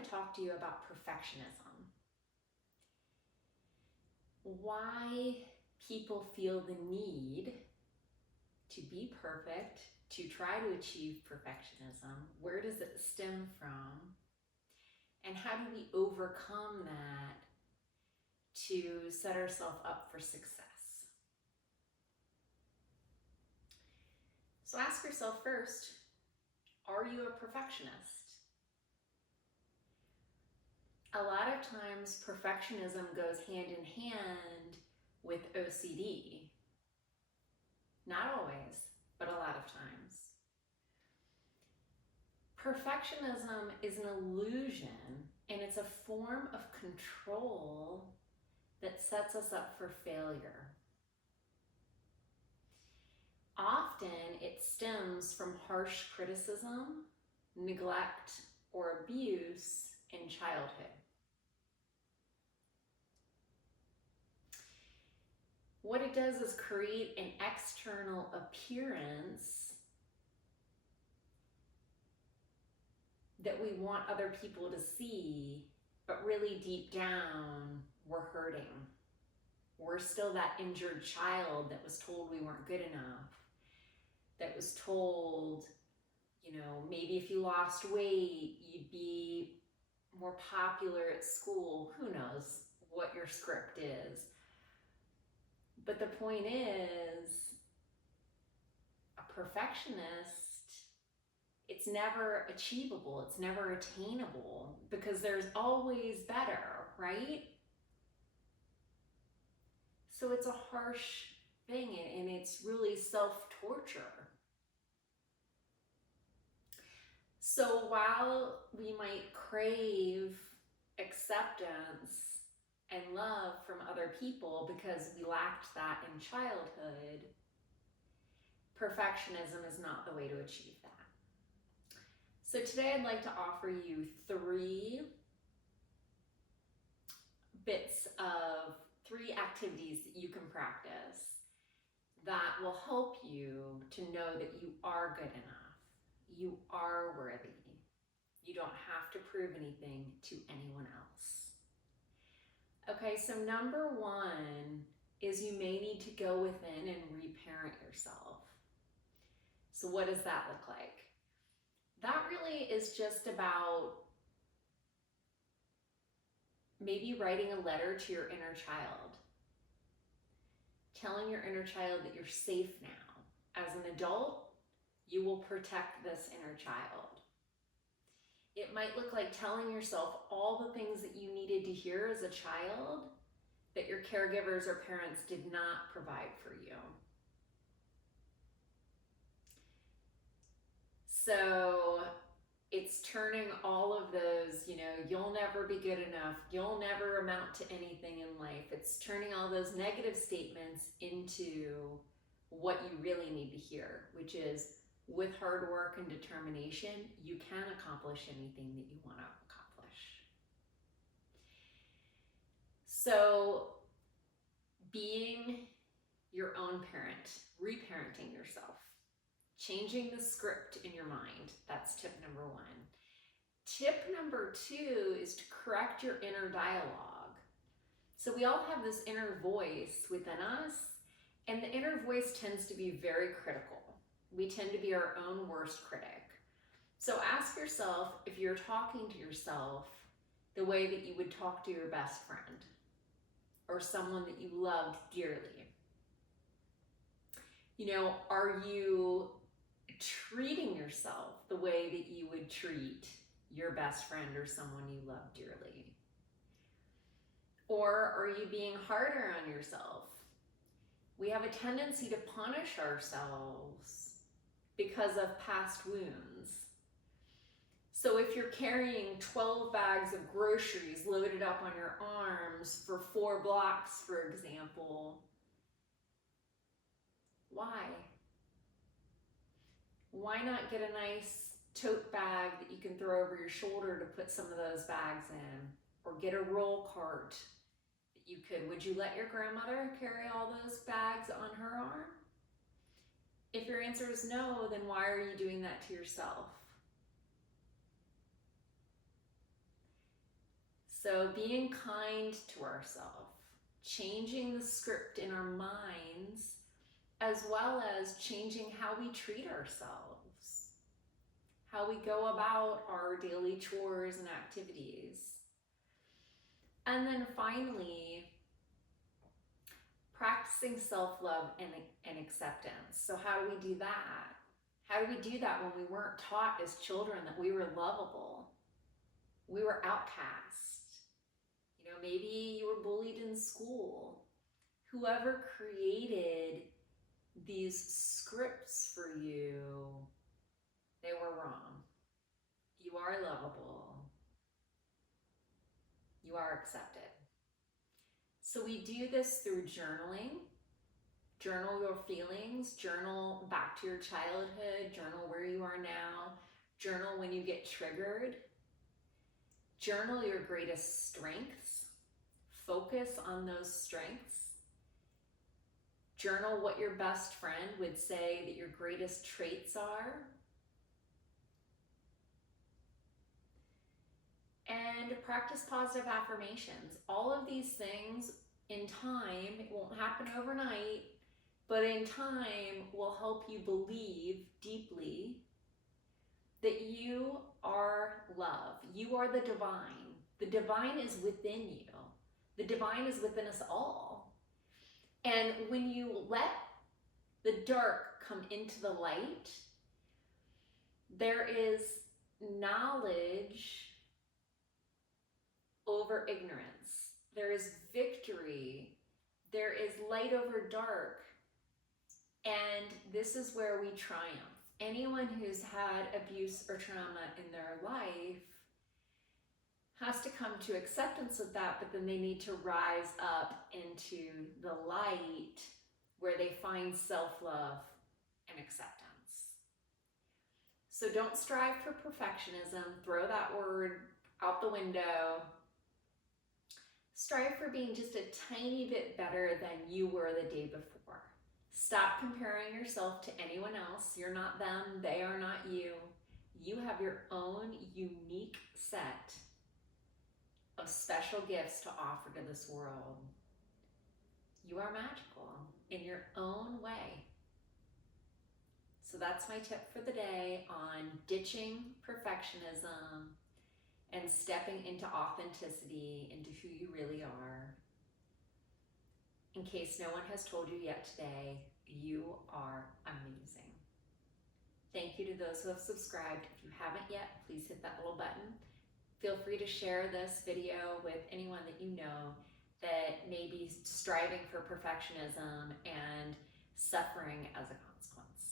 want to talk to you about perfectionism. Why people feel the need to be perfect, to try to achieve perfectionism. Where does it stem from? And how do we overcome that to set ourselves up for success? So ask yourself first, are you a perfectionist? A lot of times perfectionism goes hand in hand with OCD. Not always, but a lot of times. Perfectionism is an illusion, and it's a form of control that sets us up for failure. Often it stems from harsh criticism, neglect, or abuse in childhood. What it does is create an external appearance that we want other people to see, but really deep down, we're hurting. We're still that injured child that was told we weren't good enough, that was told, maybe if you lost weight, you'd be more popular at school. Who knows what your script is? But the point is, a perfectionist, it's never achievable, it's never attainable, because there's always better, right? So it's a harsh thing, and it's really self-torture. So while we might crave acceptance and love from other people because we lacked that in childhood, perfectionism is not the way to achieve that. So today I'd like to offer you 3 activities that you can practice that will help you to know that you are good enough. You are worthy. You don't have to prove anything to anyone else. Okay, so number 1 is you may need to go within and reparent yourself. So what does that look like? That really is just about maybe writing a letter to your inner child, telling your inner child that you're safe now. As an adult, you will protect this inner child. It might look like telling yourself all the things that you needed to hear as a child that your caregivers or parents did not provide for you. So it's turning all of those, you'll never be good enough, you'll never amount to anything in life. It's turning all those negative statements into what you really need to hear, which is, with hard work and determination, you can accomplish anything that you want to accomplish. So being your own parent, reparenting yourself, changing the script in your mind, that's tip number 1. Tip number 2 is to correct your inner dialogue. So we all have this inner voice within us, and the inner voice tends to be very critical. We tend to be our own worst critic. So ask yourself if you're talking to yourself the way that you would talk to your best friend or someone that you loved dearly. Are you treating yourself the way that you would treat your best friend or someone you love dearly? Or are you being harder on yourself? We have a tendency to punish ourselves because of past wounds. So if you're carrying 12 bags of groceries loaded up on your arms for 4 blocks, for example, why? Why not get a nice tote bag that you can throw over your shoulder to put some of those bags in? Or get a roll cart that you could. Would you let your grandmother carry all those bags on her arm? If your answer is no, then why are you doing that to yourself? So being kind to ourselves, changing the script in our minds, as well as changing how we treat ourselves, how we go about our daily chores and activities. And then finally, practicing self-love and acceptance. So how do we do that? How do we do that when we weren't taught as children that we were lovable? We were outcast. You know, maybe you were bullied in school. Whoever created these scripts for you, they were wrong. You are lovable. You are accepted. So we do this through journaling. Journal your feelings, journal back to your childhood, journal where you are now, journal when you get triggered, journal your greatest strengths, focus on those strengths, journal what your best friend would say that your greatest traits are, and practice positive affirmations. All of these things in time, it won't happen overnight, but in time will help you believe deeply that you are love. You are the divine. The divine is within you. The divine is within us all. And when you let the dark come into the light, there is knowledge over ignorance. There is victory. There is light over dark. And this is where we triumph. Anyone who's had abuse or trauma in their life has to come to acceptance of that, but then they need to rise up into the light where they find self-love and acceptance. So don't strive for perfectionism. Throw that word out the window. Strive for being just a tiny bit better than you were the day before. Stop comparing yourself to anyone else. You're not them. They are not you. You have your own unique set of special gifts to offer to this world. You are magical in your own way. So that's my tip for the day on ditching perfectionism and stepping into authenticity, into who you really are. In case no one has told you yet today, you are amazing. Thank you to those who have subscribed. If you haven't yet, please hit that little button. Feel free to share this video with anyone that you know that may be striving for perfectionism and suffering as a consequence.